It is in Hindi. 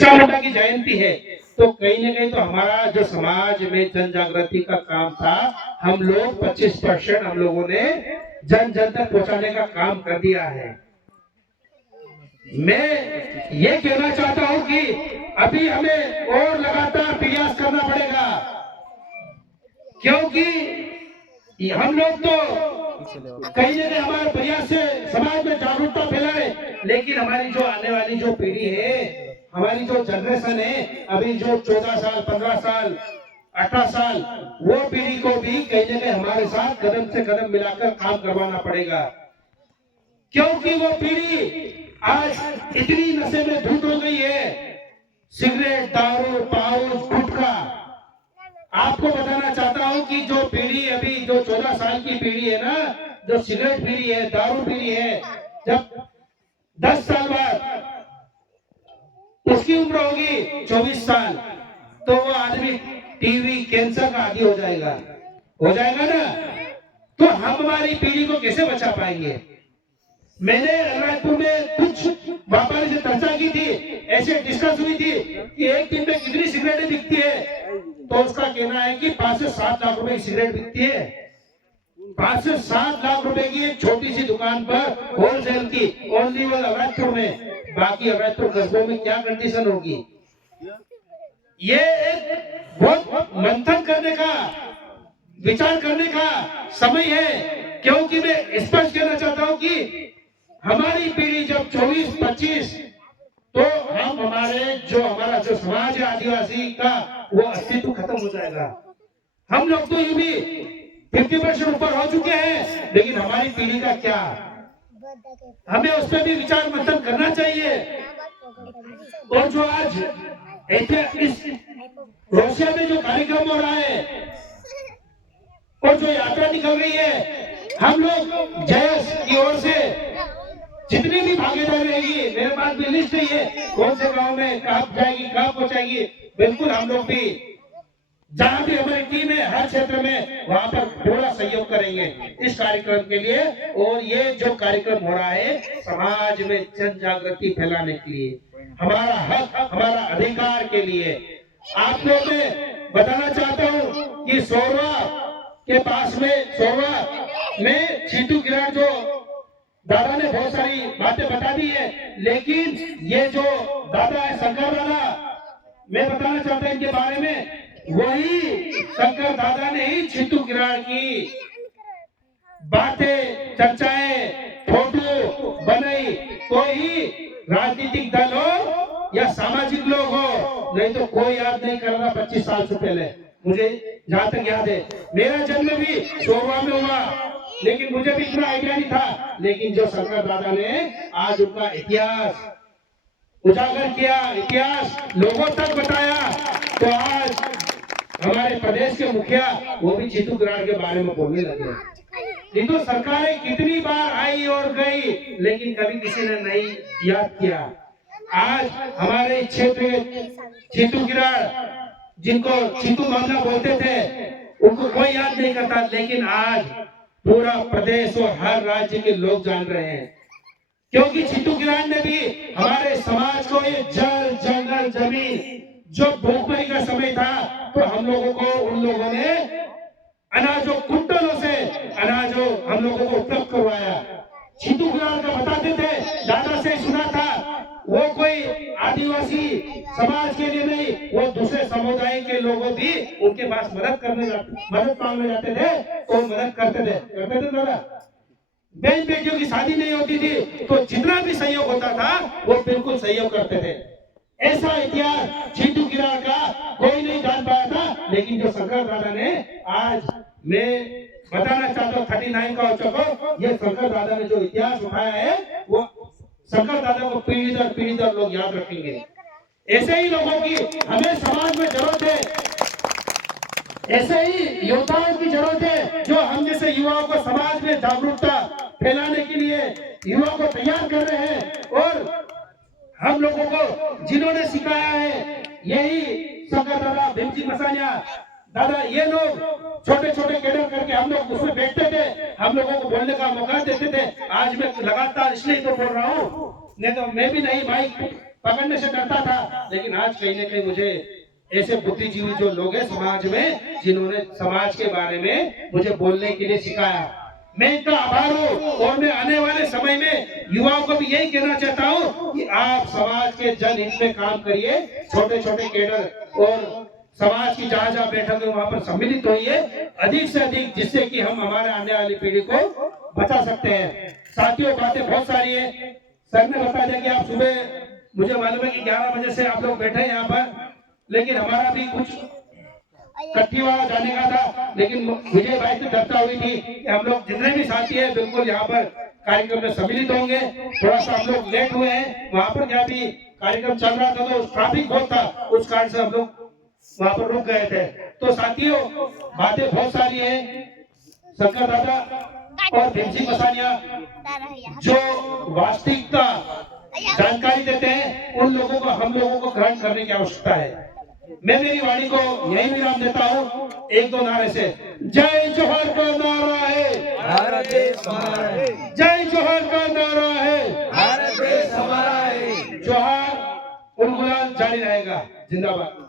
बिरसा मुंडा की जयंती है तो कहीं ना कहीं तो हमारा जो समाज में जन जागृति का काम था, हम लोग 25% हम लोगों ने जन जन तक पहुंचाने का काम कर दिया है। मैं ये कहना चाहता हूं कि अभी हमें और लगातार प्रयास करना पड़ेगा, क्योंकि हम लोग तो कहीं ना कहीं हमारे प्रयास से समाज में जागरूकता फैलाए, लेकिन हमारी जो आने वाली जो पीढ़ी है, हमारी जो जनरेशन है, अभी जो 14 साल 15 साल 18 साल, वो पीढ़ी को भी कहीं ना कहीं हमारे साथ कदम से कदम मिलाकर काम करवाना पड़ेगा, क्योंकि वो पीढ़ी आज इतनी नशे में धुत हो गई है। सिगरेट, दारू, पाउच, गुटखा। आपको बताना चाहता हूं कि जो पीढ़ी अभी जो 14 साल की पीढ़ी है ना, जो सिगरेट पी रही है, दारू पी रही है, जब 10 साल बाद उसकी उम्र होगी 24 साल, तो वो आदमी टीवी कैंसर का आदी हो जाएगा ना। तो हम हमारी पीढ़ी को कैसे बचा पाएंगे? मैंने रायपुर में कुछ व्यापारी से चर्चा की थी, ऐसे डिस्कस हुई थी कि एक दिन में कितनी सिगरेटें बिकती है, तो उसका कहना है कि 5 से 7 लाख रुपए की सिगरेट बिकती है। 5 से 7 लाख रुपए की एक छोटी सी दुकान पर होलसेल की, ओनली वो रायपुर में। बाकी रायपुर कस्बों में क्या कंडीशन होगी? ये एक बहुत मंथन करने का, विचार करने का समय है, क्योंकि मैं स्पष्ट कहना चाहता हूं कि हमारी पीढ़ी जब 24-25, तो हम हमारा जो समाज है आदिवासी का, वो अस्तित्व खत्म हो जाएगा। हम लोग तो यूं भी 50% ऊपर हो चुके हैं, लेकिन हमारी पीढ़ी का क्या? हमें उस पर भी विचार मंथन करना चाहिए। और जो आज इस रशिया में जो कार्यक्रम हो रहा है और जो यात्रा निकल रही है, हम लोग जयस की ओर से जितनी भी भागीदारी रहेगी, मेरे पास भी लिस्ट है, कौन से गांव में कहाँ जाएगी, कहाँ पहुंचाएगी, बिल्कुल हम लोग भी जहां भी हमारी टीम है हर क्षेत्र में, वहां पर पूरा सहयोग करेंगे इस कार्यक्रम के लिए। और ये जो कार्यक्रम हो रहा है समाज में जन जागृति फैलाने के लिए, हमारा हक, हमारा अधिकार के लिए। आप लोग मैं बताना चाहता हूं कि सोरवा के पास में, सोरवा में चीटू किरण जो दादा ने बहुत सारी बातें बता दी है, लेकिन ये जो दादा है शंकर दादा, मैं बताना चाहता हूं इनके बारे में, वही शंकर दादा ने ही चीटू किरण की बातें, चर्चाएं, फोटो बनाई, तो ही राजनीतिक दल हो या सामाजिक लोग हो, नहीं तो कोई याद नहीं कर रहा। 25 साल से पहले मुझे जहां तक याद है, मेरा जन्म भी सोरवा में हुआ, लेकिन मुझे भी इतना आइडिया नहीं था। लेकिन जो शंकर दादा ने आज उनका इतिहास उजागर किया, इतिहास लोगों तक बताया, तो आज हमारे प्रदेश के मुखिया वो भी चीटू किरण के बारे में बोलने लगे। नहीं तो सरकारें कितनी बार आई और गई, लेकिन कभी किसी ने नहीं याद किया। आज हमारे क्षेत्र चीटू किरण, जिनको चीटू मामला बोलते थे, उनको कोई याद नहीं करता, लेकिन आज पूरा प्रदेश और हर राज्य के लोग जान रहे हैं, क्योंकि चीटू किरण ने भी हमारे समाज को ये जल, जंगल, जमीन, जो भूखमरी का समय था, तो हम लोगों को, उन लोगों ने अनाजों कुंटलों से अनाजों हम लोगों को उपलब्ध करवाया। चीटू किरण का बताते थे, दादा से सुना था, वो कोई आदिवासी समाज के लिए नहीं, वो दूसरे समुदाय के लोगों भी उनके पास मदद मांगने जाते थे, तो मदद करते थे दादा। बहन बेटियों की शादी नहीं होती थी, तो जितना भी सहयोग होता था वो बिल्कुल सहयोग करते थे। ऐसा इतिहास चीटू किरण का कोई नहीं जान पाया था, लेकिन जो शंकर दादा ने, आज मैं बताना चाहता हूँ 39 का उत्सव, ये शंकर दादा ने जो इतिहास उठाया है, वो शंकर दादा को पीढ़ी दर लोग याद रखेंगे। ऐसे ही लोगों की हमें समाज में जरूरत है, ऐसे ही योद्धाओं की जरूरत है, जो हम जैसे युवाओं को समाज में जागरूकता फैलाने के लिए युवाओं को तैयार कर रहे हैं। और हम लोगों को जिन्होंने सिखाया है, यही शंकर दादा, भीमजी मसानिया दादा, ये लोग छोटे छोटे कैडर करके हम लोग उसमें बैठते थे, हम लोगों को बोलने का मौका देते थे। आज मैं लगातार इसलिए तो बोल रहा हूँ, नहीं तो मैं भी नहीं माइक पकड़ने से डरता था, लेकिन आज कहीं न कहीं मुझे ऐसे बुद्धिजीवी जो लोग हैं समाज में, जिन्होंने समाज के बारे में मुझे बोलने के लिए सिखाया, मैं इनका आभार हूँ। और मैं आने वाले समय में युवाओं को भी यही कहना चाहता हूँ कि आप समाज के जनहित में काम करिए, छोटे छोटे कैडर और समाज की जहाँ जहाँ बैठक है वहां पर सम्मिलित होइए अधिक से अधिक, जिससे कि हम हमारे आने वाली पीढ़ी को बचा सकते हैं। साथियों, बातें बहुत सारी है। सर ने बता दिया कि आप सुबह, मुझे मालूम है कि 11 बजे से आप लोग बैठे हैं यहाँ पर, लेकिन हमारा भी कुछ कट्टीवाड़ा जाने का था, लेकिन विजय भाई से चर्चा हुई थी कि हम लोग जितने भी साथी हैं बिल्कुल यहाँ पर कार्यक्रम में सम्मिलित होंगे। थोड़ा सा हम लोग लेट हुए हैं, वहाँ पर क्या भी कार्यक्रम चल रहा था तो ट्रैफिक बहुत था, उस कारण से हम लोग वहाँ पर रुक गए थे। तो साथियों, बातें बहुत सारी हैं। शंकर दादा और भीम सिंह मसानिया जो वास्तविकता जानकारी देते हैं, उन लोगों को, हम लोगों को ग्रहण करने की आवश्यकता है। मैं मेरी वाणी को यही विराम देता हूँ एक दो नारे से। जय जोहर का नारा है, भारत देश हमारा है। जय जोहर का नारा है, भारत देश हमारा है। जोहर उनगुलान जारी रहेगा। जिंदाबाद।